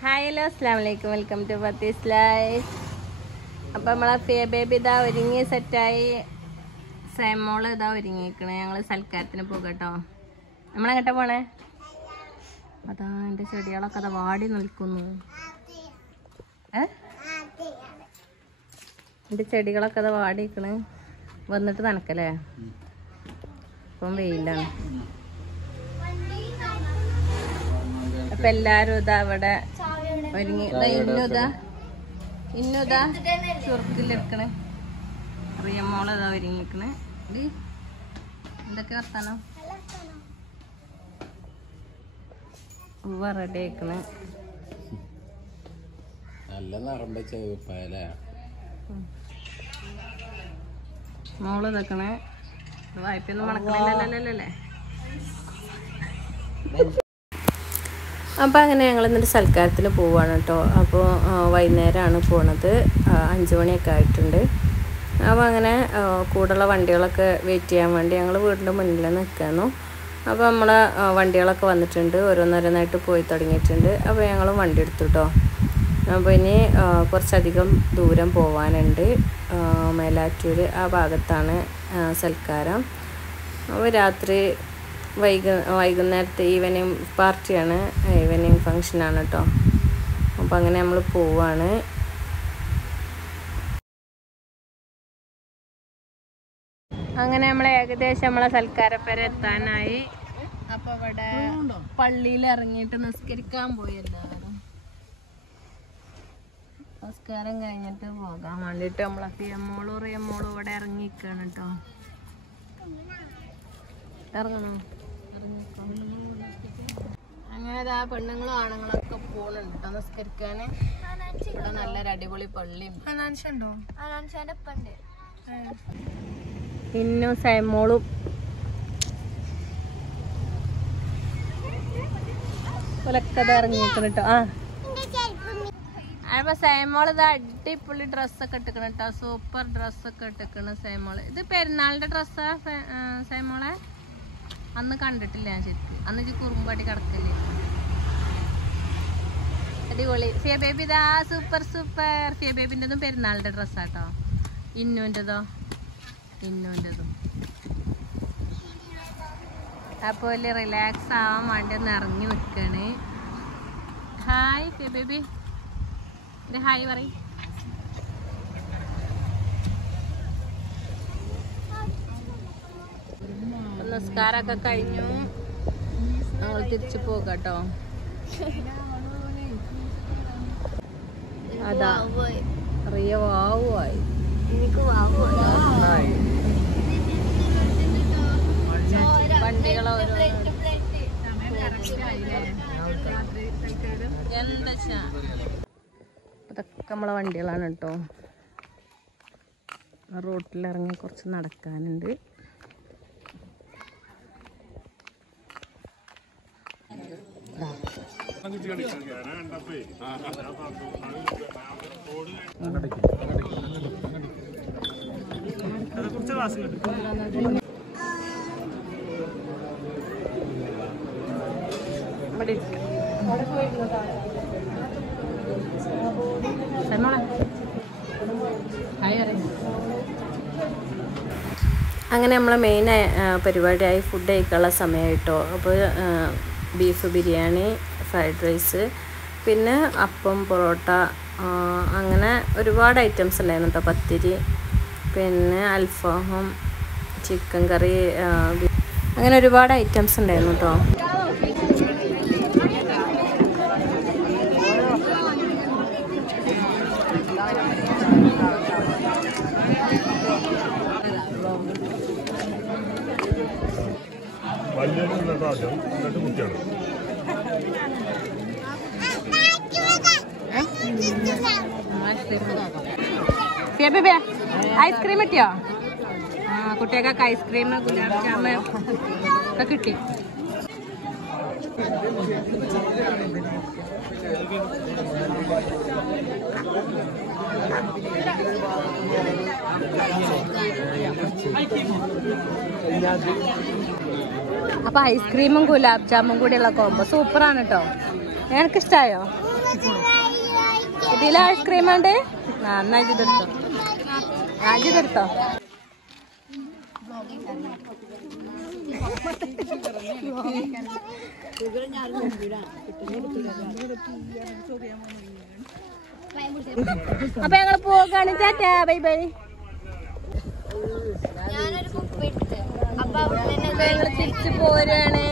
Hi hello അസ്സലാമു അലൈക്കും welcome to ഫത്തീസ് life. അപ്പം നമ്മളെ ഫിയ ബേബി ഇതാ ഒരുങ്ങി സെറ്റായി. സൈമോള് ഇതാ ഒരുങ്ങിയിരിക്കണേ. ഞങ്ങൾ സൽക്കാരത്തിന് പോകട്ടോ. നമ്മളെങ്ങോട്ടാ പോണേ? അതാ എൻ്റെ ചെടികളൊക്കെ അതാ വാടി നിൽക്കുന്നു. എൻ്റെ ചെടികളൊക്കെ അതാ വാടി നിൽക്കണ്. വന്നിട്ട് നനക്കല്ലേ? ഇപ്പം വെയിലാണ്. അപ്പം എല്ലാവരും ഇതാ അവിടെ ഒരുങ്ങി. ഇന്നുതാ ചുറുക്കിലിരിക്കണേ. റിയമോള് ഇതാ ഒരുങ്ങിക്കണേ. എന്തൊക്കെ വർത്താനം? ഉവ്വ റെഡി ആയിക്കണേ. മോള് ഇതാക്കണേ. വായ്പയൊന്നും മണക്കണില്ലല്ലേ? അപ്പോൾ അങ്ങനെ ഞങ്ങൾ എന്നിട്ട് സൽക്കാരത്തിന് പോവുകയാണ് കേട്ടോ. അപ്പോൾ വൈകുന്നേരമാണ് പോണത്. 5 മണിയൊക്കെ ആയിട്ടുണ്ട്. അപ്പോൾ അങ്ങനെ കൂടുള്ള വണ്ടികളൊക്കെ വെയിറ്റ് ചെയ്യാൻ വേണ്ടി ഞങ്ങൾ വീടിൻ്റെ മുന്നിൽ നിൽക്കുന്നു. അപ്പോൾ നമ്മളെ വണ്ടികളൊക്കെ വന്നിട്ടുണ്ട്. ഓരോന്നോരോന്നായിട്ട് പോയി തുടങ്ങിയിട്ടുണ്ട്. അപ്പോൾ ഞങ്ങൾ വണ്ടി എടുത്തു കേട്ടോ. അപ്പോൾ ഇനി കുറച്ചധികം ദൂരം പോവാനുണ്ട്. മേലാറ്റൂർ ആ ഭാഗത്താണ് സൽക്കാരം. അപ്പോൾ രാത്രി വൈകുന്നേരത്തെ ഈവനിങ് പാർട്ടിയാണ്, ഈവനിങ് ഫങ്ഷനാണ് കേട്ടോ. അപ്പോൾ അങ്ങനെ നമ്മൾ പോവാണ്. അങ്ങനെ നമ്മൾ ഏകദേശം നമ്മളെ സൽക്കാരപ്പേരെ എത്താനായി. അപ്പോൾ ഇവിടെ പള്ളിയിൽ ഇറങ്ങിയിട്ട് നിസ്കരിക്കാൻ പോയി. എല്ലാവരും നമസ്കാരം കഴിഞ്ഞിട്ട് പോകാൻ വേണ്ടിയിട്ട് നമ്മളെ റിയമോളും ഇവിടെ ഇറങ്ങിയിരിക്കുകയാണ് കേട്ടോ. ഇറങ്ങണോ? അങ്ങനെ ആ പെണ്ണുങ്ങളും ആണുങ്ങളൊക്കെ പോണുണ്ട് കേട്ടോ നിസ്കരിക്കാൻ. ഇവിടെ നല്ലൊരു അടിപൊളി പള്ളി. ഇന്നും സൈമോളും ഒലക്കത് ഇറങ്ങിയിരിക്കണം കേട്ടോ. അപ്പൊ സൈമോൾ ഇത് അടിപൊളി ഡ്രസ്സൊക്കെ ഇട്ടിക്കണം കേട്ടോ. സൂപ്പർ ഡ്രസ്സൊക്കെ ഇട്ടിക്കണ് സൈമോള്. ഇത് പെരുന്നാളിന്റെ ഡ്രസ്സാ സൈമോളെ? അന്ന് കണ്ടിട്ടില്ല ഞാൻ ശരിക്കും. അന്ന് ഇത് കുറുമ്പാടി കിടക്കല്ലേ. അടിപൊളി. ഫിയ ബേബി ഇതാ സൂപ്പർ. ഫിയ ബേബിൻ്റെതും പെരുന്നാളിന്റെ ഡ്രസ്സാട്ടോ. ഇന്നുൻ്റെതും. അപ്പോൾ വലിയ റിലാക്സ് ആവാൻ വേണ്ടി ഒന്ന് ഇറങ്ങി നിൽക്കണ്. Hi Fiya baby. ഹായ് പറയും. നമസ്കാരമൊക്കെ കഴിഞ്ഞു. ഞങ്ങൾ തിരിച്ചു പോകാട്ടോ. അതാ റിയ വാവുമായി. വണ്ടികളോ എന്താ ഇതൊക്കെ നമ്മളെ വണ്ടികളാണ് കേട്ടോ. റോട്ടിലിറങ്ങി കുറച്ച് നടക്കാനുണ്ട്. അങ്ങനെ നമ്മളെ മെയിൻ പരിപാടിയായി ഫുഡ് കഴിക്കാനുള്ള സമയമായിട്ടോ. അപ്പോൾ ബീഫ് ബിരിയാണി, ഫ്രൈഡ് റൈസ്, പിന്നെ അപ്പം, പൊറോട്ട, അങ്ങനെ ഒരുപാട് ഐറ്റംസ് ഉണ്ടായിരുന്നു കേട്ടോ. പത്തിരി, പിന്നെ അൽഫാമും, ചിക്കൻ കറി, അങ്ങനെ ഒരുപാട് ഐറ്റംസ് ഉണ്ടായിരുന്നു കേട്ടോ. ഐസ്ക്രീം കിട്ടിയോ? കുട്ടികൾക്ക് ഐസ്ക്രീം, ഗുലാബ് ജാമ് ഒക്കെ കിട്ടി. അപ്പൊ ഐസ്ക്രീമും ഗുലാബ് ജാമും കൂടിയുള്ള കോംബോ സൂപ്പറാണ് കേട്ടോ. എനിക്കിഷ്ടായോ? ഇതിൽ ഐസ്ക്രീം ഉണ്ട്. എന്നാ ഇതെടുത്തോ, ഇതെടുത്തോ. അപ്പൊ ഞങ്ങള് പോകാണ്. Tata, bye bye. ഞങ്ങള് തിരിച്ചു പോരാണ്.